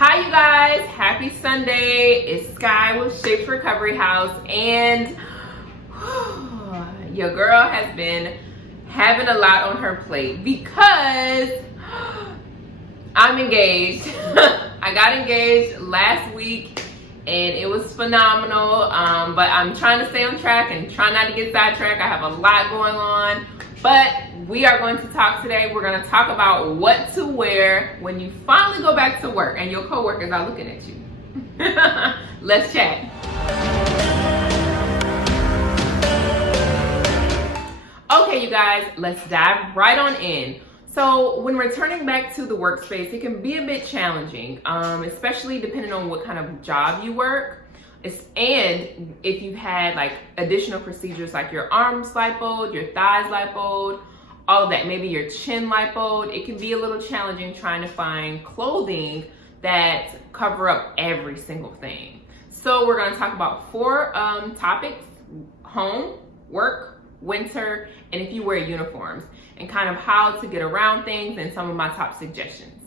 Hi you guys, happy Sunday. It's Sky with Shapes Recovery House, and your girl has been having a lot on her plate because I'm engaged. I got engaged last week and it was phenomenal, but I'm trying to stay on track and try not to get sidetracked. I have a lot going on, but we are going to talk today. We're going to talk about what to wear when you finally go back to work and your coworkers are looking at you. Let's chat. Okay, you guys, let's dive right on in. So when returning back to the workspace, it can be a bit challenging, especially depending on what kind of job you work. And if you've had like additional procedures like your arms lipoed, your thighs lipoed, all of that, maybe your chin lipoed, it can be a little challenging trying to find clothing that cover up every single thing. So we're going to talk about 4 topics: home, work, winter, and if you wear uniforms, and kind of how to get around things and some of my top suggestions.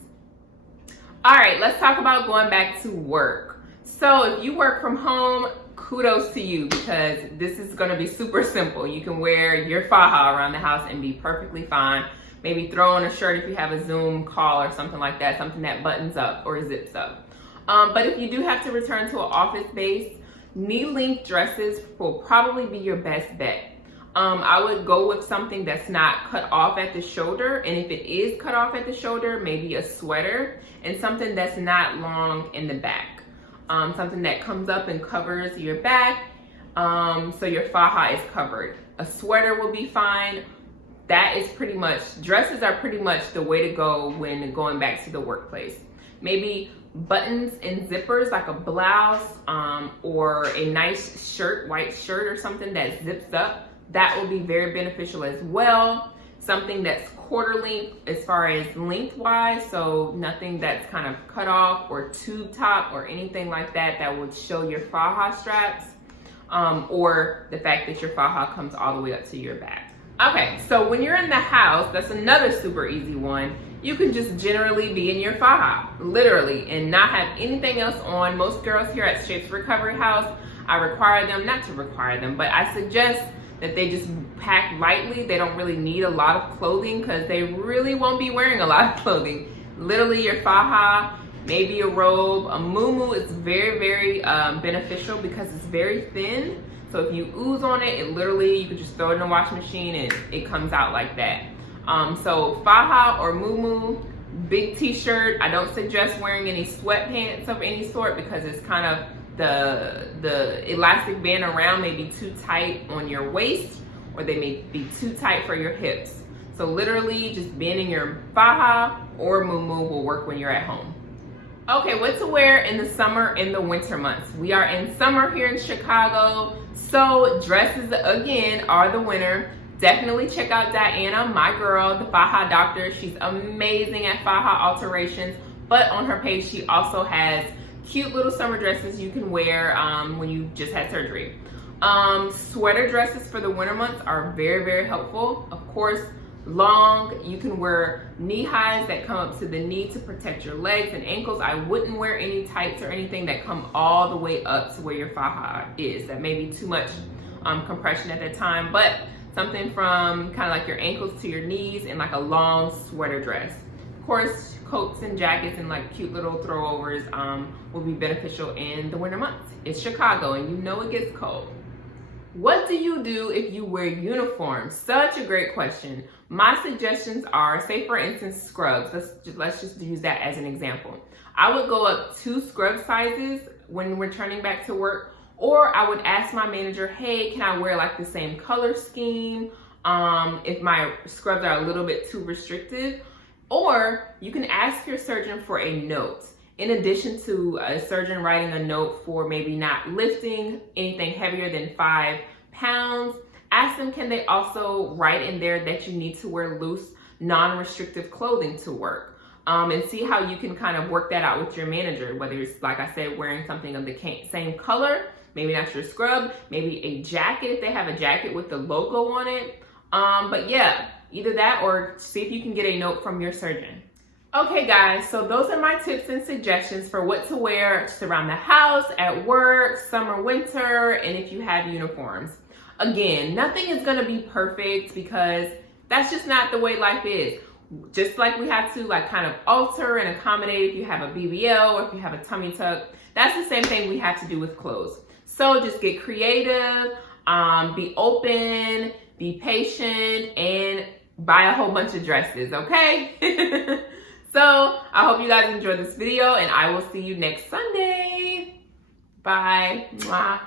All right, let's talk about going back to work. So if you work from home, kudos to you, because this is going to be super simple. You can wear your faja around the house and be perfectly fine. Maybe throw on a shirt if you have a Zoom call or something like that, something that buttons up or zips up. But if you do have to return to an office base, knee-length dresses will probably be your best bet. I would go with something that's not cut off at the shoulder, and if it is cut off at the shoulder, maybe a sweater, and something that's not long in the back. Something that comes up and covers your back, so your faja is covered. A sweater will be fine. That is pretty much, dresses are pretty much the way to go when going back to the workplace. Maybe buttons and zippers like a blouse, or a nice shirt, white shirt or something that zips up. That will be very beneficial as well. Something that's quarter length as far as lengthwise, so nothing that's kind of cut off or tube top or anything like that that would show your faja straps, or the fact that your faja comes all the way up to your back. Okay, so when you're in the house, that's another super easy one. You can just generally be in your faja, literally, and not have anything else on. Most girls here at Shapes Recovery House, I require them, not to require them, but I suggest that they just pack lightly. They don't really need a lot of clothing because they really won't be wearing a lot of clothing. Literally your faja, maybe a robe. A muumuu is very, very beneficial because it's very thin. So if you ooze on it, it literally, you could just throw it in the washing machine and it comes out like that. So faja or muumuu, big t-shirt. I don't suggest wearing any sweatpants of any sort because it's kind of, the elastic band around may be too tight on your waist, or they may be too tight for your hips. So literally just being in your faja or muumuu will work when you're at home. Okay, what to wear in the summer and the winter months. We are in summer here in Chicago, so dresses again are the winner. Definitely check out Diana, my girl, the faja doctor. She's amazing at faja alterations, but on her page she also has cute little summer dresses you can wear when you just had surgery. Sweater dresses for the winter months are very, very helpful. Of course, long, you can wear knee highs that come up to the knee to protect your legs and ankles. I wouldn't wear any tights or anything that come all the way up to where your faja is. That may be too much compression at that time, but something from kind of like your ankles to your knees and like a long sweater dress. Of course, coats and jackets and like cute little throwovers will be beneficial in the winter months. It's Chicago and you know it gets cold. What do you do if you wear uniforms? Such a great question. My suggestions are, say for instance, scrubs. Let's just use that as an example. I would go up 2 scrub sizes when returning back to work, or I would ask my manager, hey, can I wear like the same color scheme if my scrubs are a little bit too restrictive? Or you can ask your surgeon for a note. In addition to a surgeon writing a note for maybe not lifting anything heavier than 5 pounds, ask them, can they also write in there that you need to wear loose, non-restrictive clothing to work? And see how you can kind of work that out with your manager, whether it's, like I said, wearing something of the same color, maybe not your scrub, maybe a jacket if they have a jacket with the logo on it. But yeah, either that or see if you can get a note from your surgeon. Okay guys, so those are my tips and suggestions for what to wear just around the house, at work, summer, winter, and if you have uniforms. Again, nothing is gonna be perfect because that's just not the way life is. Just like we have to like kind of alter and accommodate if you have a BBL or if you have a tummy tuck, that's the same thing we have to do with clothes. So just get creative, be open, be patient, and buy a whole bunch of dresses, okay? So I hope you guys enjoyed this video, and I will see you next Sunday. Bye. Mwah.